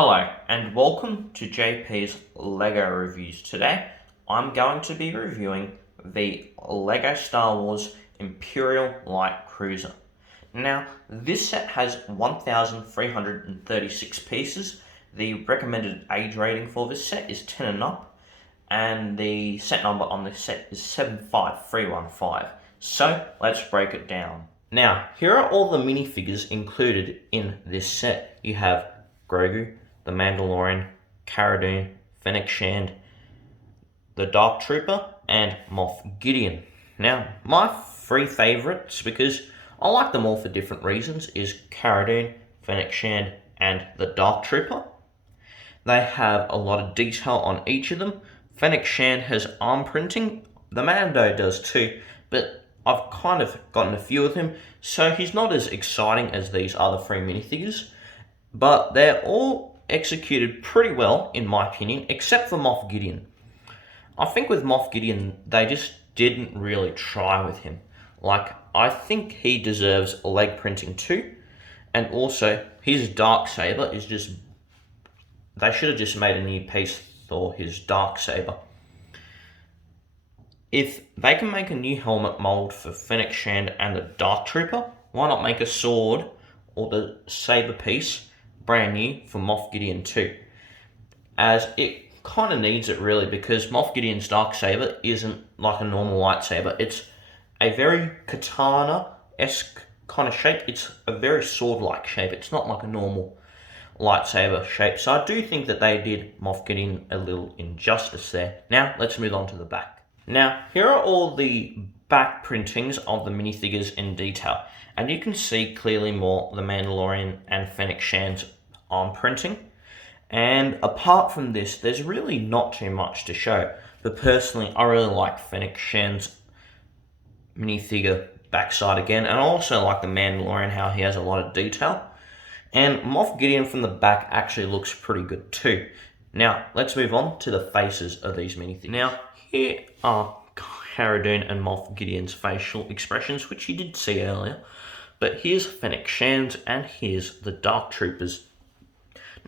Hello and welcome to JP's LEGO reviews. Today I'm going to be reviewing the LEGO Star Wars Imperial Light Cruiser. Now this set has 1,336 pieces. The recommended age rating for this set is 10 and up, and the set number on this set is 75315. So let's break it down. Now here are all the minifigures included in this set. You have Grogu, the Mandalorian, Cara Dune, Fennec Shand, the Dark Trooper, and Moff Gideon. Now, my three favourites, because I like them all for different reasons, is Cara Dune, Fennec Shand, and the Dark Trooper. They have a lot of detail on each of them. Fennec Shand has arm printing, the Mando does too, but I've kind of gotten a few of him, so he's not as exciting as these other three minifigures. But they're all executed pretty well, in my opinion, except for Moff Gideon. I think with Moff Gideon, they just didn't really try with him. I think he deserves leg printing too. And also, his Darksaber is just... They should have just made a new piece for his Darksaber. If they can make a new helmet mold for Fennec Shand and the Dark Trooper, why not make a sword or the saber piece brand new for Moff Gideon too, as it kind of needs it really, because Moff Gideon's Darksaber isn't like a normal lightsaber. It's a very katana-esque kind of shape. It's a very sword-like shape. It's not like a normal lightsaber shape. So I do think that they did Moff Gideon a little injustice there. Now let's move on to the back. Now here are all the back printings of the minifigures in detail, and you can see clearly more the Mandalorian and Fennec Shand's arm printing. And apart from this, there's really not too much to show. But personally, I really like Fennec Shand's minifigure backside again, and I also like the Mandalorian, how he has a lot of detail. And Moff Gideon from the back actually looks pretty good too. Now, let's move on to the faces of these minifigures. Now, here are Cara Dune and Moff Gideon's facial expressions, which you did see earlier. But here's Fennec Shand's, and here's the Dark Troopers.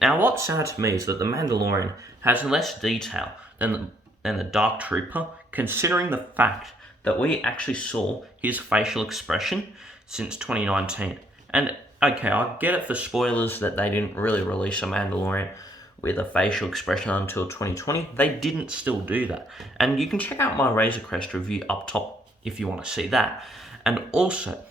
Now, what's sad to me is that the Mandalorian has less detail than the Dark Trooper, considering the fact that we actually saw his facial expression since 2019. And, okay, I get it for spoilers that they didn't really release a Mandalorian with a facial expression until 2020. They didn't still do that. And you can check out my Razorcrest review up top if you want to see that. And also,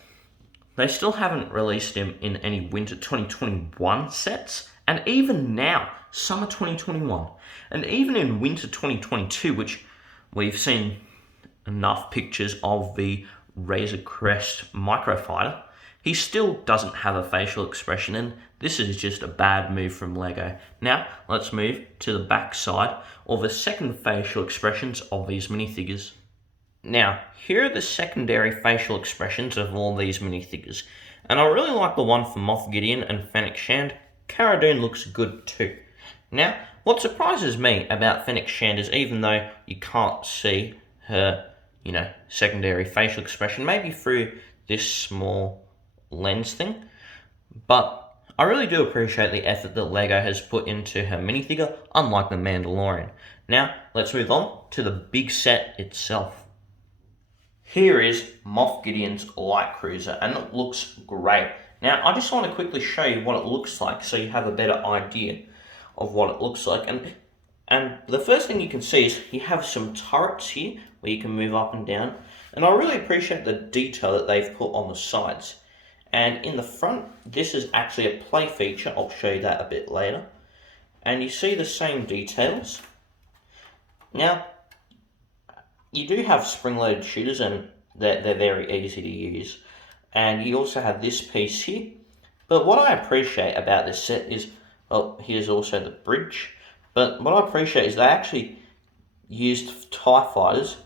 they still haven't released him in any Winter 2021 sets. And even now, Summer 2021, and even in Winter 2022, which we've seen enough pictures of the Razorcrest microfighter, he still doesn't have a facial expression, and this is just a bad move from LEGO. Now, let's move to the back side, or the second facial expressions of these minifigures. Now, here are the secondary facial expressions of all these minifigures, and I really like the one for Moff Gideon and Fennec Shand. Cara Dune looks good too. Now, what surprises me about Fennec Shand is, even though you can't see her, secondary facial expression, maybe through this small lens thing, but I really do appreciate the effort that LEGO has put into her minifigure, unlike the Mandalorian. Now, let's move on to the big set itself. Here is Moff Gideon's light cruiser, and it looks great. Now, I just want to quickly show you what it looks like so you have a better idea of what it looks like. And the first thing you can see is you have some turrets here where you can move up and down. And I really appreciate the detail that they've put on the sides. And in the front, this is actually a play feature. I'll show you that a bit later. And you see the same details. Now, you do have spring-loaded shooters, and they're very easy to use. And you also have this piece here. But what I appreciate about this set is, well, here's also the bridge. But what I appreciate is they actually used TIE fighters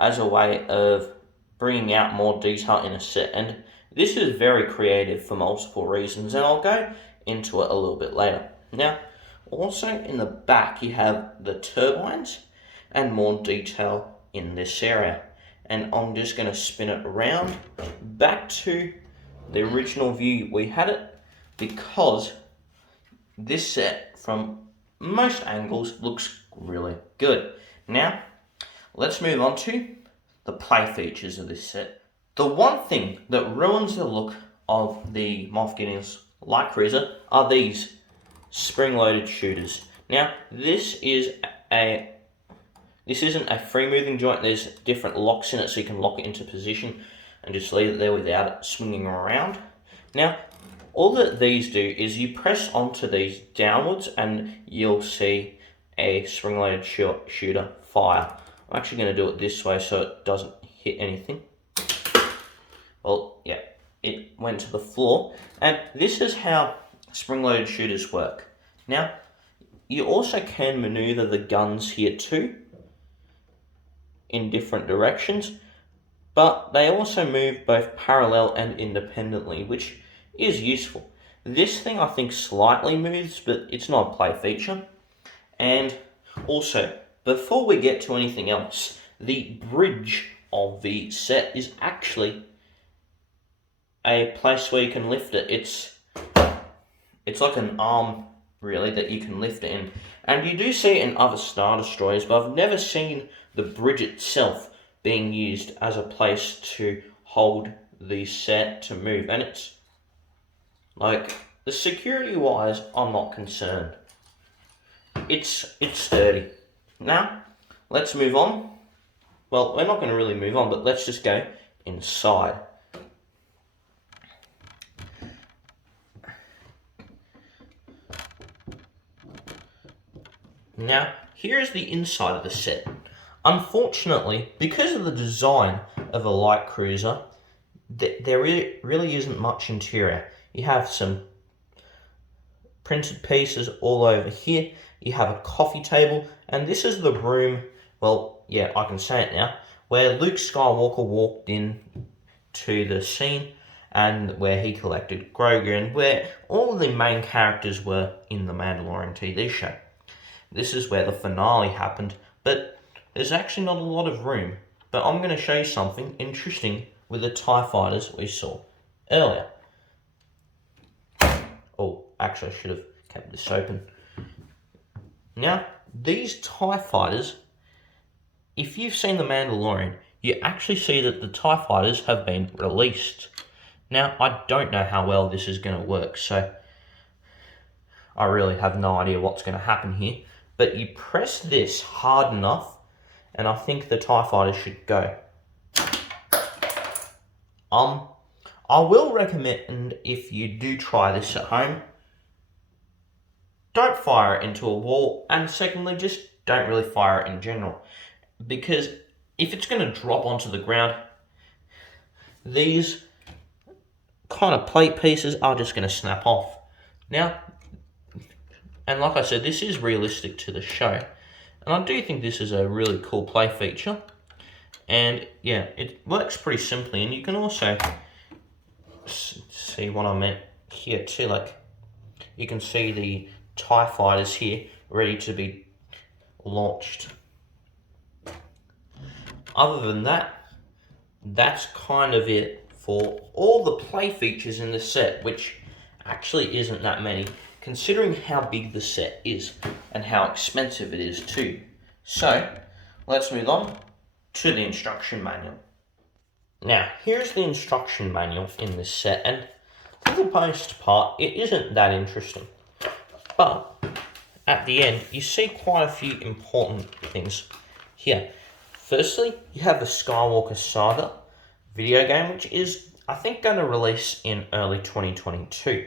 as a way of bringing out more detail in a set. And this is very creative for multiple reasons, and I'll go into it a little bit later. Now, also in the back, you have the turbines and more detail in this area. And I'm just going to spin it around back to the original view we had it, because this set from most angles looks really good. Now, let's move on to the play features of this set. The one thing that ruins the look of the Moff Gideon's light cruiser are these spring-loaded shooters. Now, this isn't a free-moving joint. There's different locks in it, so you can lock it into position and just leave it there without it swinging around. Now, all that these do is you press onto these downwards and you'll see a spring-loaded shooter fire. I'm actually going to do it this way so it doesn't hit anything. Well, yeah, it went to the floor. And this is how spring-loaded shooters work. Now, you also can maneuver the guns here too in different directions, but they also move both parallel and independently, which is useful. This thing I think slightly moves, but it's not a play feature. And also, before we get to anything else, the bridge of the set is actually a place where you can lift it. It's like an arm, really, that you can lift it in. And you do see it in other Star Destroyers, but I've never seen the bridge itself being used as a place to hold the set to move. And it's like, the security-wise, I'm not concerned. It's sturdy. Now, let's move on. Well, we're not going to really move on, but let's just go inside. Now, here's the inside of the set. Unfortunately, because of the design of a light cruiser, there really isn't much interior. You have some printed pieces all over here. You have a coffee table, and this is the room, well, yeah, I can say it now, where Luke Skywalker walked in to the scene and where he collected Grogu, and where all of the main characters were in the Mandalorian TV show. This is where the finale happened, but there's actually not a lot of room. But I'm going to show you something interesting with the TIE fighters we saw earlier. Oh, actually I should have kept this open. Now, these TIE fighters, if you've seen The Mandalorian, you actually see that the TIE fighters have been released. Now, I don't know how well this is going to work, so I really have no idea what's going to happen here. But you press this hard enough, and I think the TIE fighters should go. I will recommend, if you do try this at home, don't fire it into a wall, and secondly, just don't really fire it in general. Because if it's going to drop onto the ground, these kind of plate pieces are just going to snap off. Now, and like I said, this is realistic to the show, and I do think this is a really cool play feature. And yeah, it works pretty simply, and you can also see what I meant here too. Like, you can see the TIE fighters here ready to be launched. Other than that, that's kind of it for all the play features in the set, which actually isn't that many, considering how big the set is and how expensive it is too. So, let's move on to the instruction manual. Now, here's the instruction manual in this set, and for the most part, it isn't that interesting. But at the end, you see quite a few important things here. Firstly, you have the Skywalker Saga video game, which is, I think, going to release in early 2022.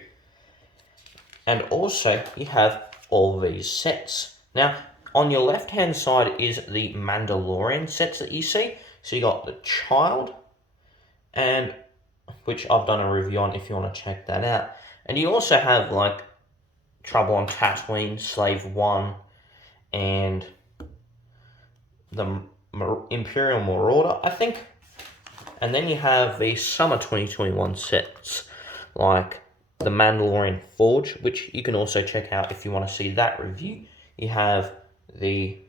And also, you have all these sets. Now, on your left-hand side is the Mandalorian sets that you see. So you got the Child, and which I've done a review on if you want to check that out. And you also have, like, Trouble on Tatooine, Slave 1, and the Imperial Marauder, I think. And then you have the Summer 2021 sets, like the Mandalorian Forge, which you can also check out if you want to see that review. You have the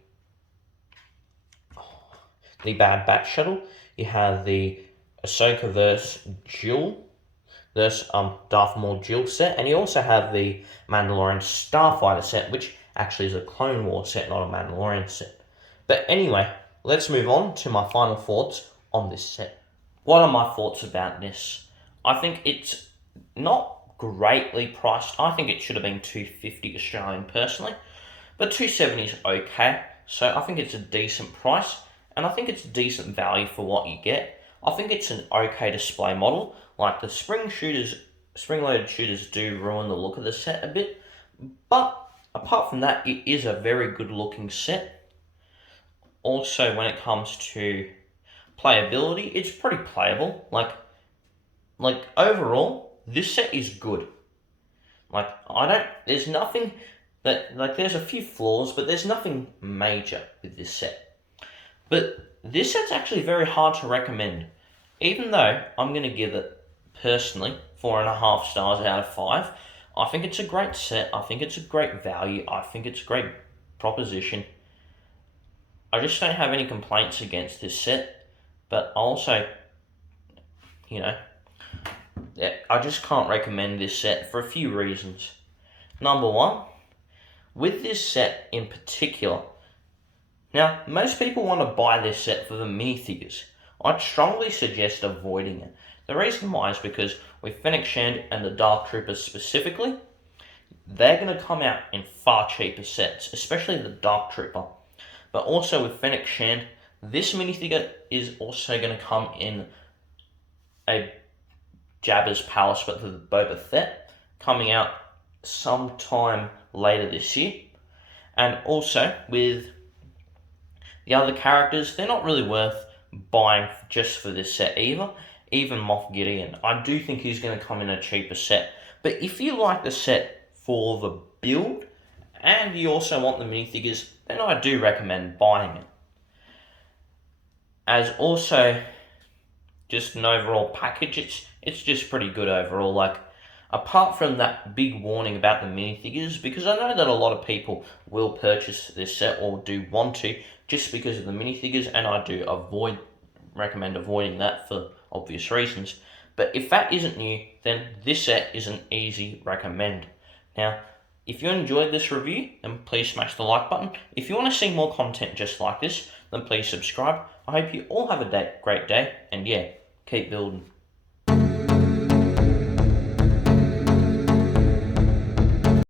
Bad Batch Shuttle. You have the Ahsoka-verse Duel. There's Darth Maul dual set, and you also have the Mandalorian Starfighter set, which actually is a Clone Wars set, not a Mandalorian set. But anyway, let's move on to my final thoughts on this set. What are my thoughts about this? I think it's not greatly priced. I think it should have been $250 Australian personally, but $270 is okay. So I think it's a decent price, and I think it's decent value for what you get. I think it's an okay display model. Like the spring-loaded shooters do ruin the look of the set a bit, but apart from that, it is a very good looking set. Also, when it comes to playability, it's pretty playable. Like overall, this set is good. There's nothing there's a few flaws, but there's nothing major with this set. But this set's actually very hard to recommend, even though I'm going to give it, personally, 4.5 stars out of 5. I think it's a great set. I think it's a great value. I think it's a great proposition. I just don't have any complaints against this set, but also, I just can't recommend this set for a few reasons. Number one, with this set in particular, now, most people want to buy this set for the minifigures. I'd strongly suggest avoiding it. The reason why is because with Fennec Shand and the Dark Troopers specifically, they're going to come out in far cheaper sets, especially the Dark Trooper. But also with Fennec Shand, this minifigure is also going to come in a Jabba's Palace, but the Boba Fett, coming out sometime later this year. And also with the other characters, they're not really worth buying just for this set either. Even Moff Gideon, I do think he's going to come in a cheaper set. But if you like the set for the build, and you also want the minifigures, then I do recommend buying it. As also, just an overall package, it's just pretty good overall. Like, apart from that big warning about the minifigures, because I know that a lot of people will purchase this set or do want to, just because of the minifigures, and I do recommend avoiding that for obvious reasons. But if that isn't you, then this set is an easy recommend. Now, if you enjoyed this review, then please smash the like button. If you want to see more content just like this, then please subscribe. I hope you all have a great day, and yeah, keep building.